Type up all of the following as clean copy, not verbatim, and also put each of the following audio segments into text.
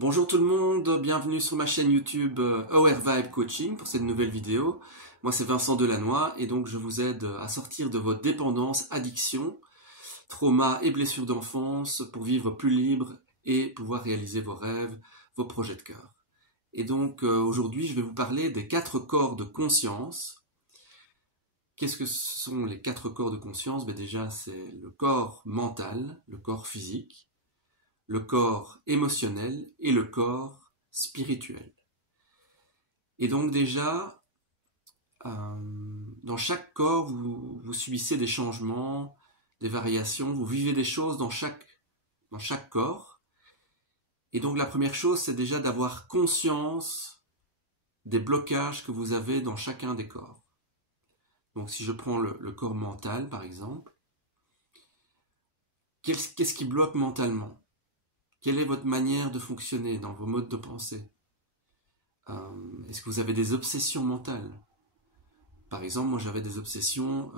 Bonjour tout le monde, bienvenue sur ma chaîne YouTube Aware Vibe Coaching pour cette nouvelle vidéo. Moi c'est Vincent Delannoy et donc je vous aide à sortir de votre dépendance, addiction, trauma et blessures d'enfance pour vivre plus libre et pouvoir réaliser vos rêves, vos projets de cœur. Et donc aujourd'hui je vais vous parler des 4 corps de conscience. Qu'est-ce que ce sont les 4 corps de conscience? Déjà c'est le corps mental, le corps physique, le corps émotionnel et le corps spirituel. Et donc déjà, dans chaque corps, vous subissez des changements, des variations, vous vivez des choses dans chaque corps. Et donc la première chose, c'est déjà d'avoir conscience des blocages que vous avez dans chacun des corps. Donc si je prends le corps mental, par exemple, qu'est-ce qui bloque mentalement? Quelle est votre manière de fonctionner dans vos modes de pensée? Est-ce que vous avez des obsessions mentales? Par exemple, moi j'avais des obsessions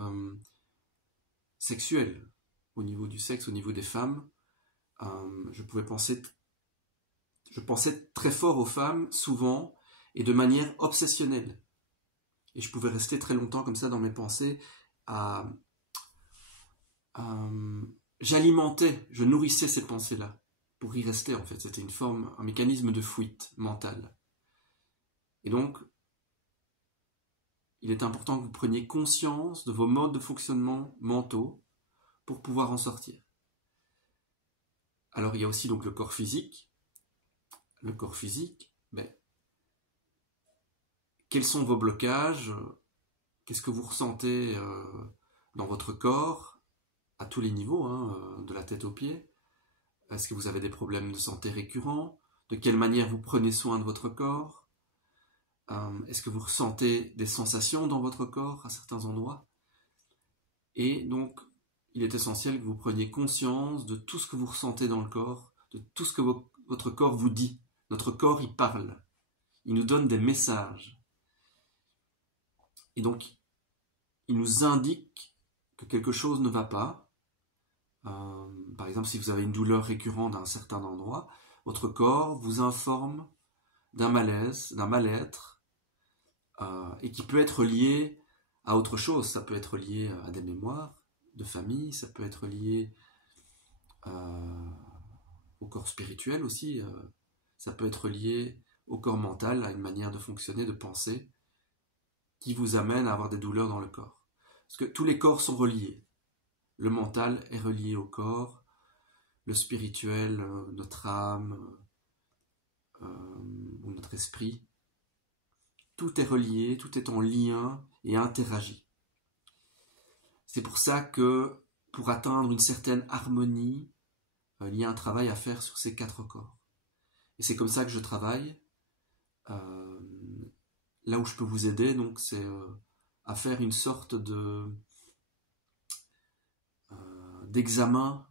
sexuelles, au niveau du sexe, au niveau des femmes. Je pensais très fort aux femmes, souvent, et de manière obsessionnelle. Et je pouvais rester très longtemps comme ça dans mes pensées. J'alimentais, je nourrissais ces pensées-là. Pour y rester en fait, c'était un mécanisme de fuite mentale. Et donc, il est important que vous preniez conscience de vos modes de fonctionnement mentaux pour pouvoir en sortir. Alors il y a aussi donc le corps physique. Le corps physique, quels sont vos blocages? Qu'est-ce que vous ressentez dans votre corps, à tous les niveaux, de la tête aux pieds? Est-ce que vous avez des problèmes de santé récurrents? De quelle manière vous prenez soin de votre corps? Est-ce que vous ressentez des sensations dans votre corps à certains endroits? Et donc, il est essentiel que vous preniez conscience de tout ce que vous ressentez dans le corps, de tout ce que votre corps vous dit. Notre corps, il parle. Il nous donne des messages. Et donc, il nous indique que quelque chose ne va pas. Par exemple, si vous avez une douleur récurrente à un certain endroit, votre corps vous informe d'un malaise, d'un mal-être, et qui peut être lié à autre chose. Ça peut être lié à des mémoires de famille, ça peut être lié au corps spirituel aussi, ça peut être lié au corps mental, à une manière de fonctionner, de penser, qui vous amène à avoir des douleurs dans le corps. Parce que tous les corps sont reliés. Le mental est relié au corps, le spirituel, notre âme, ou notre esprit. Tout est relié, tout est en lien et interagit. C'est pour ça que pour atteindre une certaine harmonie, il y a un travail à faire sur ces 4 corps. Et c'est comme ça que je travaille. Là où je peux vous aider, donc, c'est à faire une sorte d'examen,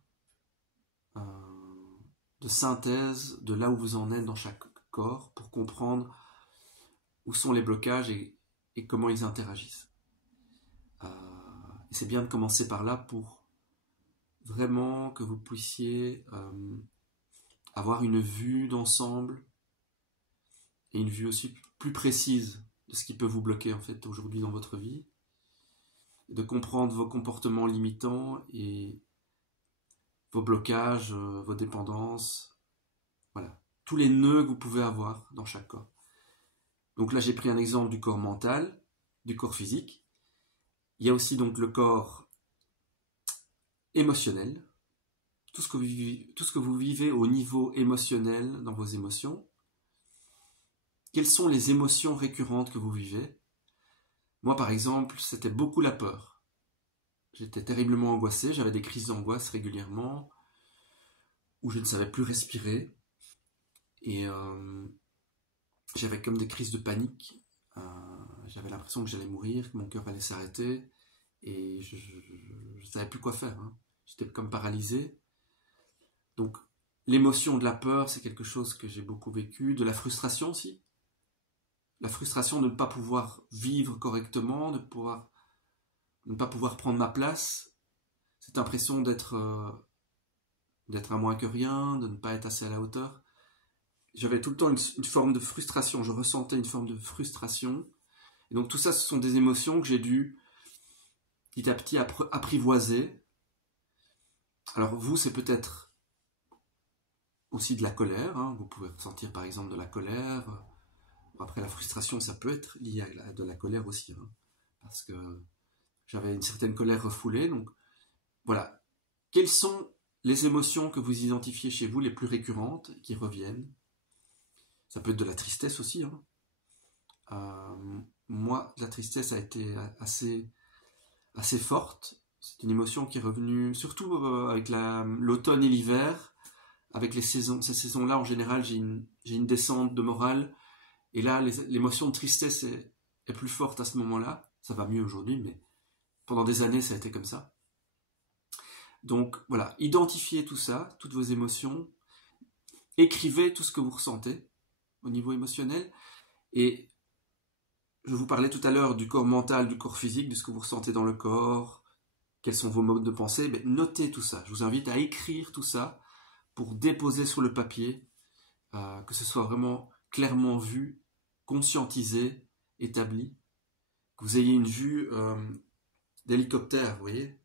de synthèse de là où vous en êtes dans chaque corps pour comprendre où sont les blocages et comment ils interagissent. Et c'est bien de commencer par là pour vraiment que vous puissiez avoir une vue d'ensemble et une vue aussi plus précise de ce qui peut vous bloquer en fait aujourd'hui dans votre vie, de comprendre vos comportements limitants et vos blocages, vos dépendances, voilà, tous les nœuds que vous pouvez avoir dans chaque corps. Donc là j'ai pris un exemple du corps mental, du corps physique. Il y a aussi donc le corps émotionnel, tout ce que vous vivez au niveau émotionnel dans vos émotions. Quelles sont les émotions récurrentes que vous vivez? Moi, par exemple, c'était beaucoup la peur. J'étais terriblement angoissé, j'avais des crises d'angoisse régulièrement, où je ne savais plus respirer, et j'avais comme des crises de panique. J'avais l'impression que j'allais mourir, que mon cœur allait s'arrêter, et je ne savais plus quoi faire. J'étais comme paralysé. Donc, l'émotion de la peur, c'est quelque chose que j'ai beaucoup vécu, de la frustration aussi. La frustration de ne pas pouvoir vivre correctement, de ne pas pouvoir prendre ma place, cette impression d'être à moins que rien, de ne pas être assez à la hauteur. j'avais tout le temps une forme de frustration, je ressentais une forme de frustration. Et donc tout ça, ce sont des émotions que j'ai dû petit à petit apprivoiser. Alors vous, c'est peut-être aussi de la colère, hein. Vous pouvez ressentir par exemple de la colère. Après, la frustration, ça peut être lié à de la colère aussi, hein, parce que j'avais une certaine colère refoulée. Donc voilà, quelles sont les émotions que vous identifiez chez vous les plus récurrentes, qui reviennent? Ça peut être de la tristesse aussi, hein. Moi, la tristesse a été assez forte. C'est une émotion qui est revenue, surtout avec l'automne et l'hiver. Avec ces saisons-là, en général, j'ai une descente de morale. Et là, l'émotion de tristesse est plus forte à ce moment-là. Ça va mieux aujourd'hui, mais pendant des années, ça a été comme ça. Donc voilà, identifiez tout ça, toutes vos émotions. Écrivez tout ce que vous ressentez au niveau émotionnel. Et je vous parlais tout à l'heure du corps mental, du corps physique, de ce que vous ressentez dans le corps, quels sont vos modes de pensée. Mais notez tout ça. Je vous invite à écrire tout ça pour déposer sur le papier, que ce soit vraiment clairement vu, conscientisé, établi, que vous ayez une vue d'hélicoptère, vous voyez.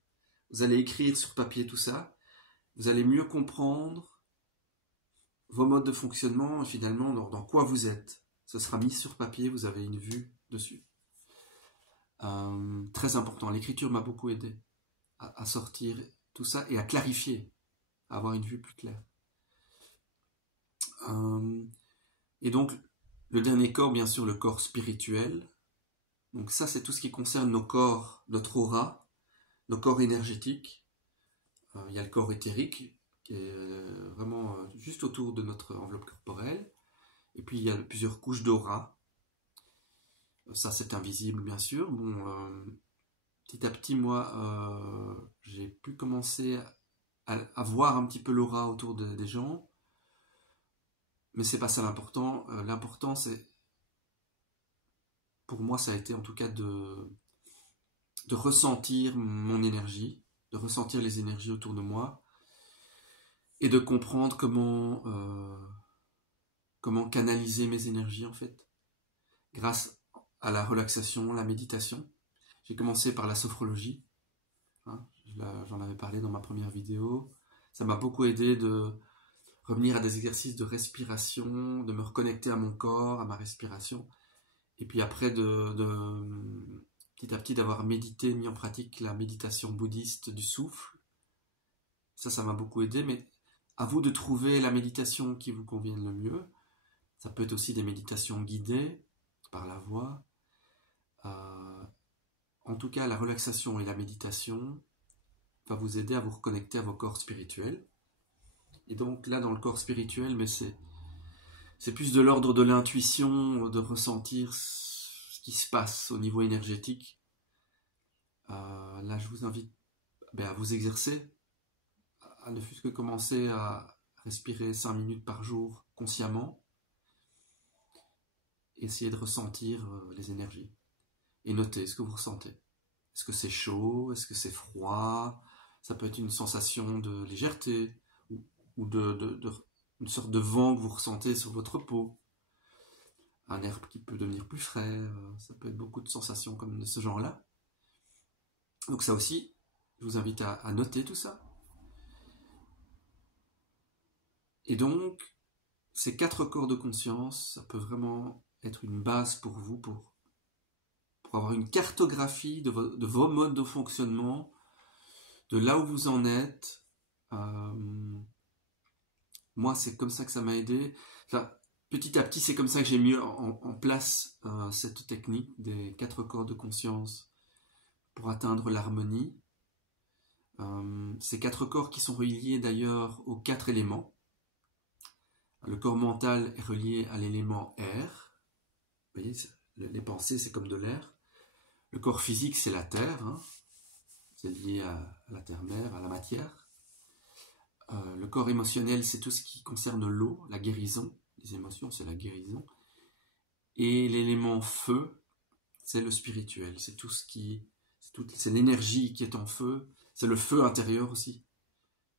Vous allez écrire sur papier tout ça, vous allez mieux comprendre vos modes de fonctionnement et finalement dans quoi vous êtes. Ce sera mis sur papier, vous avez une vue dessus. Très important, l'écriture m'a beaucoup aidé à sortir tout ça et à clarifier, à avoir une vue plus claire. Et donc, le dernier corps, bien sûr, le corps spirituel. Donc ça, c'est tout ce qui concerne nos corps, notre aura, nos corps énergétiques. Il y a le corps éthérique, qui est vraiment juste autour de notre enveloppe corporelle. Et puis, il y a plusieurs couches d'aura. Ça, c'est invisible, bien sûr. Bon, petit à petit, moi, j'ai pu commencer à voir un petit peu l'aura autour des gens. Mais c'est pas ça l'important. L'important, c'est, pour moi, ça a été en tout cas de ressentir mon énergie, de ressentir les énergies autour de moi, et de comprendre comment canaliser mes énergies, en fait, grâce à la relaxation, la méditation. J'ai commencé par la sophrologie, hein, j'en avais parlé dans ma première vidéo. Ça m'a beaucoup aidé de revenir à des exercices de respiration, de me reconnecter à mon corps, à ma respiration, et puis après petit à petit d'avoir médité, mis en pratique la méditation bouddhiste du souffle. Ça m'a beaucoup aidé, mais à vous de trouver la méditation qui vous convienne le mieux. Ça peut être aussi des méditations guidées par la voix. En tout cas, la relaxation et la méditation va vous aider à vous reconnecter à vos corps spirituels. Et donc là, dans le corps spirituel, mais c'est plus de l'ordre de l'intuition, de ressentir ce qui se passe au niveau énergétique. Là, je vous invite à vous exercer, à ne fût-ce que commencer à respirer 5 minutes par jour consciemment, essayer de ressentir les énergies et noter ce que vous ressentez. Est-ce que c'est chaud? Est-ce que c'est froid? Ça peut être une sensation de légèreté ou une sorte de vent que vous ressentez sur votre peau. Un air qui peut devenir plus frais. Ça peut être beaucoup de sensations comme de ce genre-là. Donc ça aussi, je vous invite à noter tout ça. Et donc, ces 4 corps de conscience, ça peut vraiment être une base pour vous, pour avoir une cartographie de vos modes de fonctionnement, de là où vous en êtes. Moi, c'est comme ça que ça m'a aidé. Enfin, petit à petit, c'est comme ça que j'ai mis en place cette technique des 4 corps de conscience pour atteindre l'harmonie. Ces 4 corps qui sont reliés d'ailleurs aux 4 éléments. Le corps mental est relié à l'élément air. Vous voyez, les pensées, c'est comme de l'air. Le corps physique, c'est la terre. Hein. C'est lié à la terre-mère, à la matière. Le corps émotionnel, c'est tout ce qui concerne l'eau, la guérison. Les émotions, c'est la guérison. Et l'élément feu, c'est le spirituel. C'est c'est l'énergie qui est en feu. C'est le feu intérieur aussi,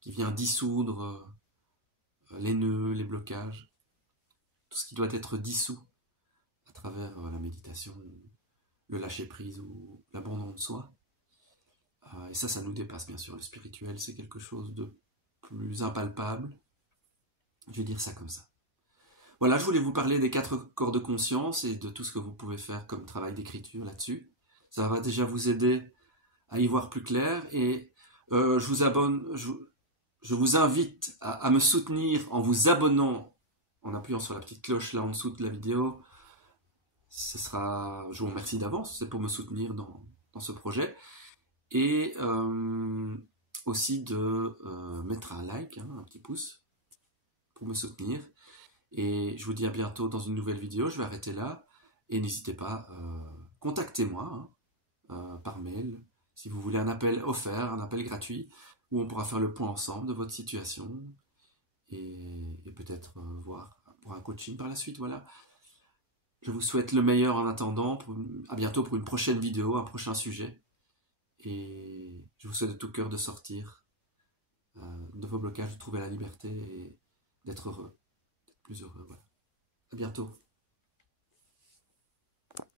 qui vient dissoudre les nœuds, les blocages. tout ce qui doit être dissous à travers la méditation, le lâcher-prise ou l'abandon de soi. Et ça nous dépasse bien sûr. Le spirituel, c'est quelque chose de plus impalpable. Je vais dire ça comme ça. Voilà, je voulais vous parler des 4 corps de conscience et de tout ce que vous pouvez faire comme travail d'écriture là-dessus. Ça va déjà vous aider à y voir plus clair. Et je vous invite à me soutenir en vous abonnant, en appuyant sur la petite cloche là en dessous de la vidéo. Je vous remercie d'avance, c'est pour me soutenir dans ce projet. Et aussi de mettre un like, un petit pouce, pour me soutenir. Et je vous dis à bientôt dans une nouvelle vidéo. Je vais arrêter là. Et n'hésitez pas, contactez-moi par mail si vous voulez un appel offert, un appel gratuit, où on pourra faire le point ensemble de votre situation et peut-être voir pour un coaching par la suite. Voilà. Je vous souhaite le meilleur en attendant. À bientôt pour une prochaine vidéo, un prochain sujet. Et je vous souhaite de tout cœur de sortir de vos blocages, de trouver la liberté et d'être heureux, d'être plus heureux. Voilà. À bientôt.